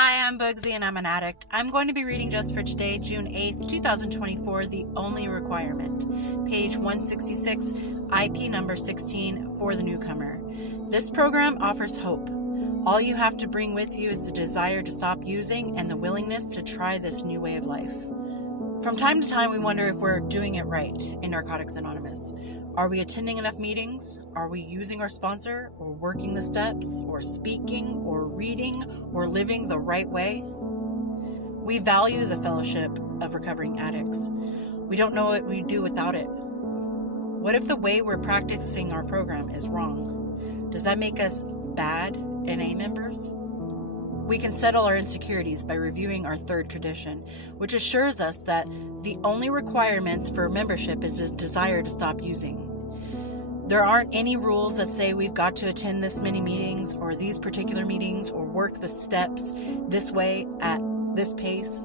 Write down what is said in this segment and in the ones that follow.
Hi, I'm Bugsy and I'm an addict. I'm going to be reading just for today, June 8th, 2024, The Only Requirement, page 166, IP number 16 for the newcomer. This program offers hope. All you have to bring with you is the desire to stop using and the willingness to try this new way of life. From time to time, we wonder if we're doing it right in Narcotics Anonymous. Are we attending enough meetings? Are we using our sponsor, or working the steps, or speaking, or reading, or living the right way? We value the fellowship of recovering addicts. We don't know what we'd do without it. What if the way we're practicing our program is wrong? Does that make us bad NA members? We can settle our insecurities by reviewing our third tradition, which assures us that the only requirements for membership is a desire to stop using. There aren't any rules that say we've got to attend this many meetings or these particular meetings or work the steps this way at this pace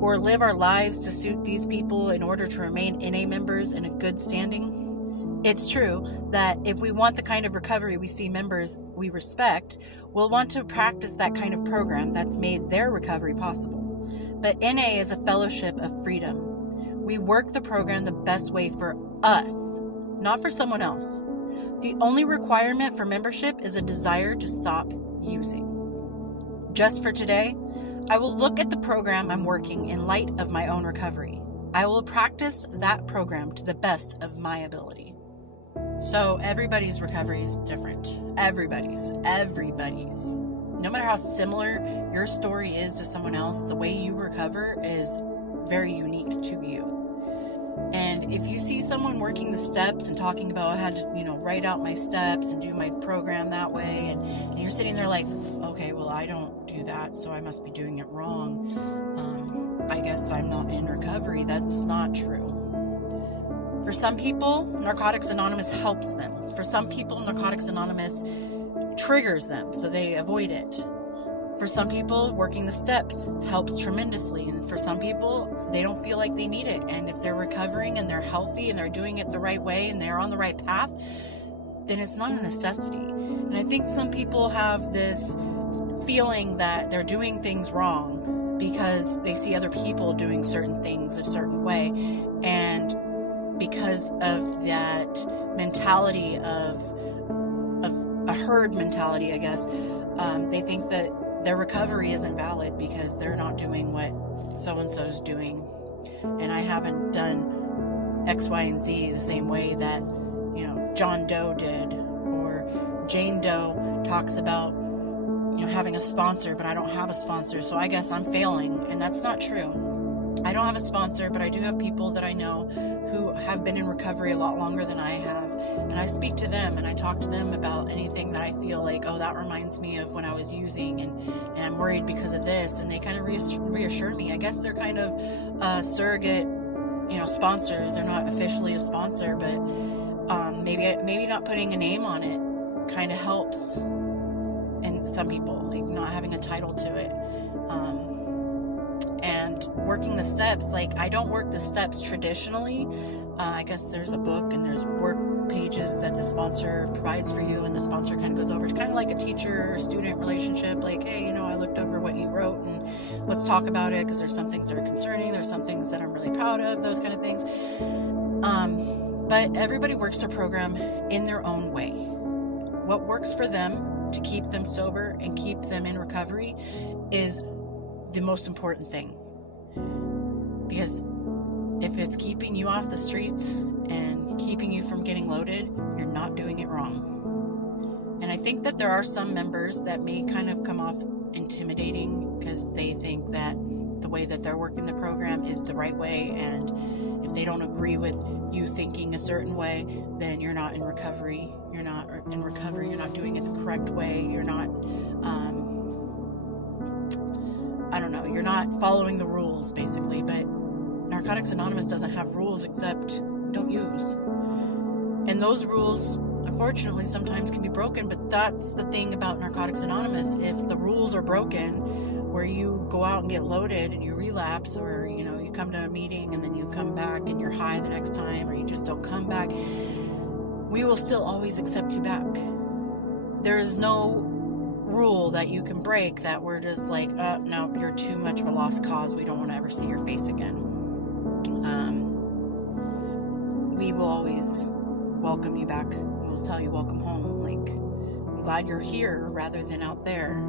or live our lives to suit these people in order to remain NA members in a good standing. It's true that if we want the kind of recovery we see members we respect, we'll want to practice that kind of program that's made their recovery possible. But NA is a fellowship of freedom. We work the program the best way for us, not for someone else. The only requirement for membership is a desire to stop using. Just for today, I will look at the program I'm working in light of my own recovery. I will practice that program to the best of my ability. So everybody's recovery is different. Everybody's. No matter how similar your story is to someone else, the way you recover is very unique to you. And if you see someone working the steps and talking about I had to, write out my steps and do my program that way, and you're sitting there like, okay, well, I don't do that, so I must be doing it wrong. I guess I'm not in recovery. That's not true. For some people, Narcotics Anonymous helps them. For some people, Narcotics Anonymous triggers them, so they avoid it. For some people, working the steps helps tremendously. And for some people, they don't feel like they need it. And if they're recovering and they're healthy and they're doing it the right way and they're on the right path, then it's not a necessity. And I think some people have this feeling that they're doing things wrong because they see other people doing certain things a certain way. And because of that mentality of a herd mentality, I guess, they think that their recovery isn't valid because they're not doing what so-and-so's doing. And I haven't done X, Y, and Z the same way that, John Doe did, or Jane Doe talks about, having a sponsor, but I don't have a sponsor, so I guess I'm failing. And that's not true. I don't have a sponsor, but I do have people that I know who have been in recovery a lot longer than I have. And I speak to them and I talk to them about anything that I feel like, oh, that reminds me of when I was using and I'm worried because of this. And they kind of reassure me. I guess they're kind of surrogate, sponsors. They're not officially a sponsor, but maybe not putting a name on it kind of helps in some people, like not having a title to it. And working the steps, like I don't work the steps traditionally. I guess there's a book and there's work pages that the sponsor provides for you, and the sponsor kind of goes over. It's kind of like a teacher-student relationship, like, hey, I looked over what you wrote and let's talk about it because there's some things that are concerning, there's some things that I'm really proud of, those kind of things. But everybody works their program in their own way. What works for them to keep them sober and keep them in recovery is the most important thing, because if it's keeping you off the streets and keeping you from getting loaded, you're not doing it wrong. And I think that there are some members that may kind of come off intimidating because they think that the way that they're working the program is the right way, and if they don't agree with you thinking a certain way, then you're not in recovery. You're not doing it the correct way. You're not you're not following the rules, basically. But Narcotics Anonymous doesn't have rules except don't use. And those rules, unfortunately, sometimes can be broken, but that's the thing about Narcotics Anonymous. If the rules are broken, where you go out and get loaded and you relapse, or, you come to a meeting and then you come back and you're high the next time, or you just don't come back, we will still always accept you back. There is no rule that you can break that we're just like, no, you're too much of a lost cause. We don't want to ever see your face again. We will always welcome you back. We'll tell you welcome home. Like, I'm glad you're here rather than out there.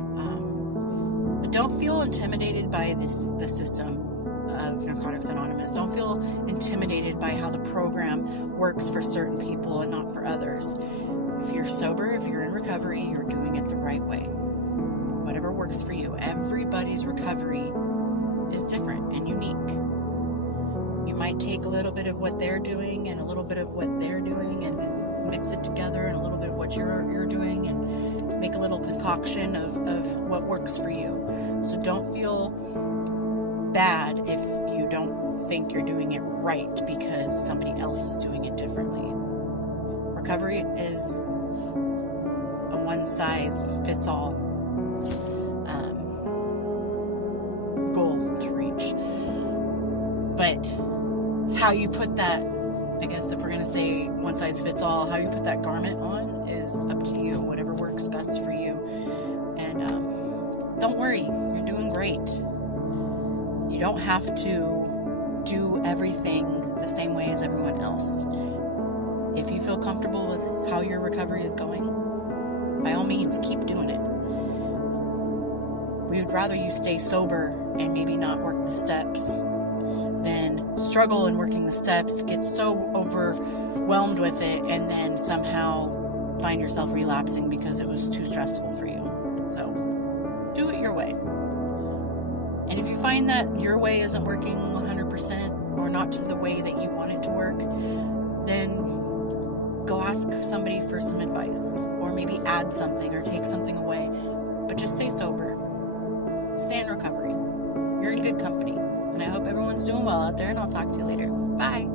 But don't feel intimidated by the system of Narcotics Anonymous. Don't feel intimidated by how the program works for certain people and not for others. If you're sober, if you're in recovery, you're doing it the right way. Whatever works for you. Everybody's recovery is different and unique. You might take a little bit of what they're doing and a little bit of what they're doing and mix it together, and a little bit of what you're doing, and make a little concoction of what works for you. So don't feel bad if you don't think you're doing it right because somebody else is doing it differently. Recovery is a one-size-fits-all goal to reach. But how you put that, I guess if we're going to say one-size-fits-all, how you put that garment on is up to you, whatever works best for you. And don't worry, you're doing great. You don't have to do everything the same way as everyone else. If you feel comfortable with how your recovery is going, by all means, keep doing it. We would rather you stay sober and maybe not work the steps than struggle in working the steps, get so overwhelmed with it, and then somehow find yourself relapsing because it was too stressful for you. So, do it your way. And if you find that your way isn't working 100% or not to the way that you want it to work, then go ask somebody for some advice, or maybe add something or take something away. But just stay sober. Stay in recovery. You're in good company. And I hope everyone's doing well out there, and I'll talk to you later. Bye.